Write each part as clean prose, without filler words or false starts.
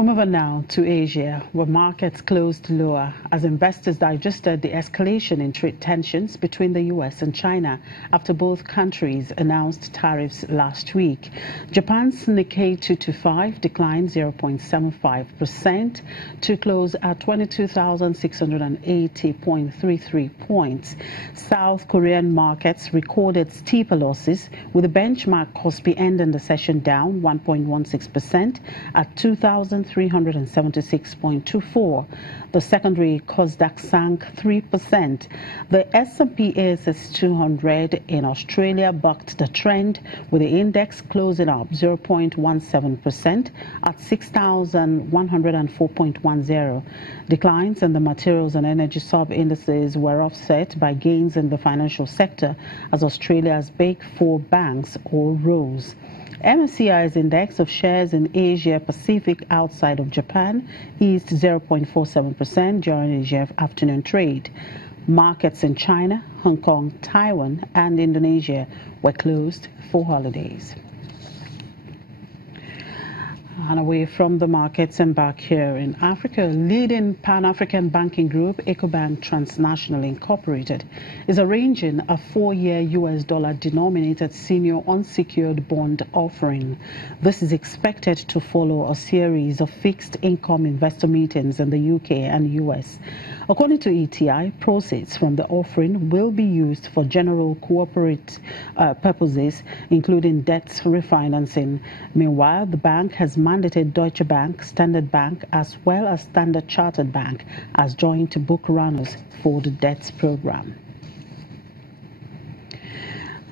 We move on now to Asia, where markets closed lower as investors digested the escalation in trade tensions between the U.S. and China after both countries announced tariffs last week. Japan's Nikkei 225 declined 0.75% to close at 22,680.33 points. South Korean markets recorded steeper losses, with the benchmark Kospi ending the session down 1.16% at 2,376.24. The secondary Kosdaq sank 3%. The S&P ASX 200 in Australia bucked the trend, with the index closing up 0.17% at 6,104.10. Declines in the materials and energy sub-indices were offset by gains in the financial sector as Australia's big four banks all rose. MSCI's index of shares in Asia Pacific outside of Japan eased 0.47% during Asia afternoon trade. Markets in China, Hong Kong, Taiwan and Indonesia were closed for holidays. And away from the markets and back here in Africa, leading Pan-African banking group Ecobank Transnational Incorporated is arranging a 4-year US dollar denominated senior unsecured bond offering. This is expected to follow a series of fixed income investor meetings in the UK and US. According to ETI, proceeds from the offering will be used for general corporate purposes, including debt refinancing. Meanwhile, the bank has mandated Deutsche Bank, Standard Bank, as well as Standard Chartered Bank as joint book runners for the debt program.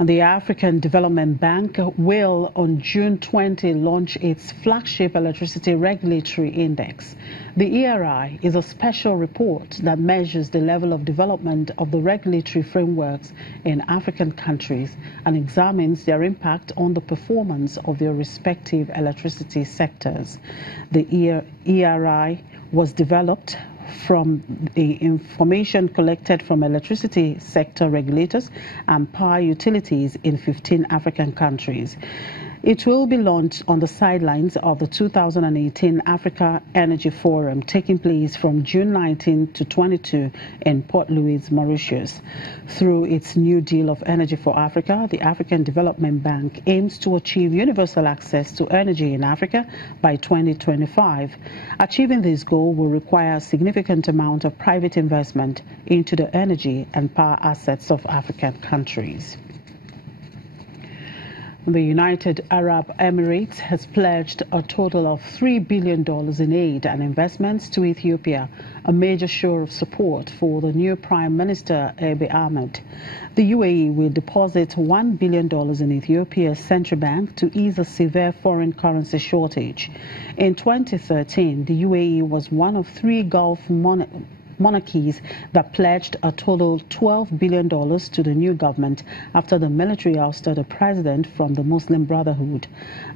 And the African Development Bank will, on June 20, launch its flagship electricity regulatory index. The ERI is a special report that measures the level of development of the regulatory frameworks in African countries and examines their impact on the performance of their respective electricity sectors. The ERI was developed from the information collected from electricity sector regulators and power utilities in 15 African countries. It will be launched on the sidelines of the 2018 Africa Energy Forum taking place from June 19 to 22 in Port Louis, Mauritius. Through its New Deal of Energy for Africa, the African Development Bank aims to achieve universal access to energy in Africa by 2025. Achieving this goal will require a significant amount of private investment into the energy and power assets of African countries. The United Arab Emirates has pledged a total of $3 billion in aid and investments to Ethiopia, a major show of support for the new Prime Minister Abiy Ahmed. The UAE will deposit $1 billion in Ethiopia's central bank to ease a severe foreign currency shortage. In 2013, the UAE was one of 3 Gulf monarchies that pledged a total $12 billion to the new government after the military ousted the president from the Muslim Brotherhood.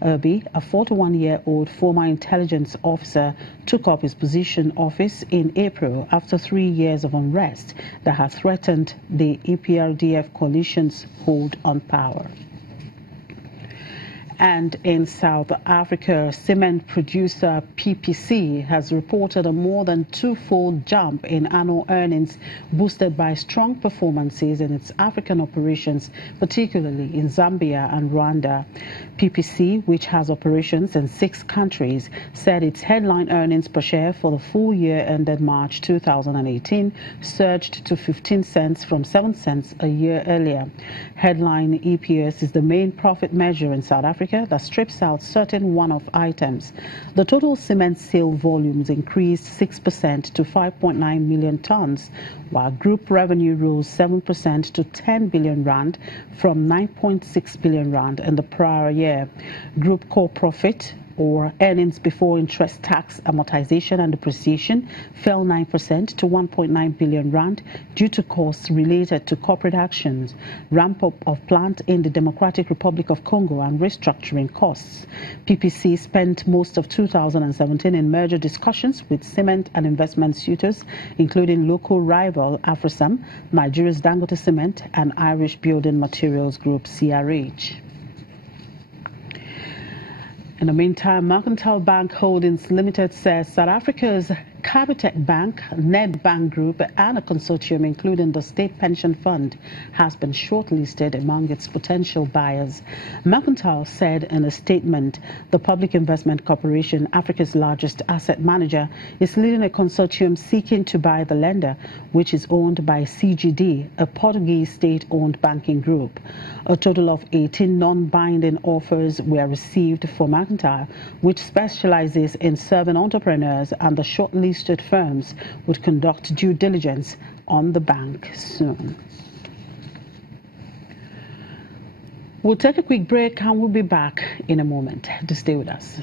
Abiy, a 41-year-old former intelligence officer, took up his position office in April after 3 years of unrest that had threatened the EPRDF coalition's hold on power. And in South Africa, cement producer PPC has reported a more than 2-fold jump in annual earnings, boosted by strong performances in its African operations, particularly in Zambia and Rwanda. PPC, which has operations in 6 countries, said its headline earnings per share for the full year ended March 2018 surged to 15 cents from 7 cents a year earlier. Headline EPS is the main profit measure in South Africa that strips out certain one-off items. The total cement sale volumes increased 6% to 5.9 million tons, while group revenue rose 7% to 10 billion rand from 9.6 billion rand in the prior year. Group core profit, or earnings before interest, tax, amortization and depreciation, fell 9% to 1.9 billion rand due to costs related to corporate actions, ramp-up of plant in the Democratic Republic of Congo and restructuring costs. PPC spent most of 2017 in merger discussions with cement and investment suitors, including local rival Afrosam, Nigeria's Dangote Cement and Irish Building Materials Group CRH. In the meantime, Mercantile Bank Holdings Limited says South Africa's Capitec Bank, Nedbank Group and a consortium including the State Pension Fund has been shortlisted among its potential buyers. Mercantile said in a statement the Public Investment Corporation, Africa's largest asset manager, is leading a consortium seeking to buy the lender, which is owned by CGD, a Portuguese state-owned banking group. A total of 18 non-binding offers were received for Mercantile, which specializes in serving entrepreneurs, and the shortlisted firms would conduct due diligence on the bank soon. We'll take a quick break and we'll be back in a moment. To stay with us.